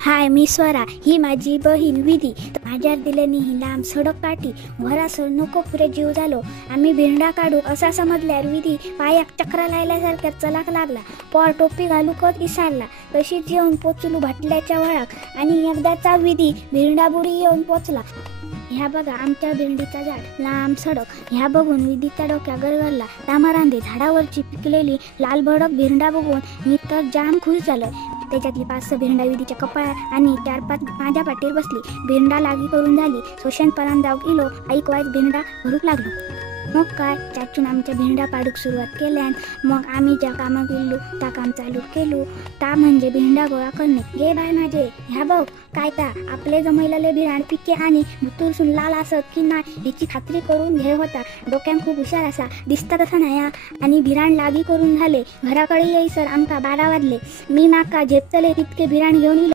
हाय, मी स्वरा. ही माझी बहीण विधी. माझ्यात दिल्याने ही लांब सडक काठी घरासर नको पुरे जीव झालो. आम्ही भिरडा काढू असा समजल्यावर विधी पायाक चक्रा लायल्यासारख्या चलाक लागला. पोर टोपी घालू कत विसरला. तशीच येऊन पोचलू भाटल्याच्या वळाक आणि एकदाचा विधी भिरडाबुडी येऊन पोचला. ह्या बघा आमच्या भेंडीचा झाड, लांब सडक. ह्या बघून विधीच्या डोक्या गरगरला. तामारांदे झाडावरची पिकलेली लाल भडक भिरडा बघून मी तर जाम खुश झालोय. त्याच्यातली 5-6 भिरडा विधीच्या कपाळात आणि 4-5 माझ्या पाठीवर बसली. भिरडा लागी करून झाली. सोशनपर्यंत जाऊ गेलो. ऐकवायच भिरडा भरूक लागलो. मग काय, चाचून आमच्या भिरडा पाडूक सुरुवात केल्यान मग आम्ही ज्या कामात गेलो त्या काम चालू केलो. ता म्हणजे भिरडा गोळा करणे. गे बाय माझे, ह्या बघ काय ता आपले जमैलेले भिराण पिके आणि भुतूरसून लाल असत की नाही ह्याची खात्री करून घे होता. डोक्यान खूप हुशार असा दिसता तसा नाही. आणि भिराण लागी करून झाले. घराकडे येईसर आमका 12 वाजले. मी माका झेपतले तितके भिराण घेऊन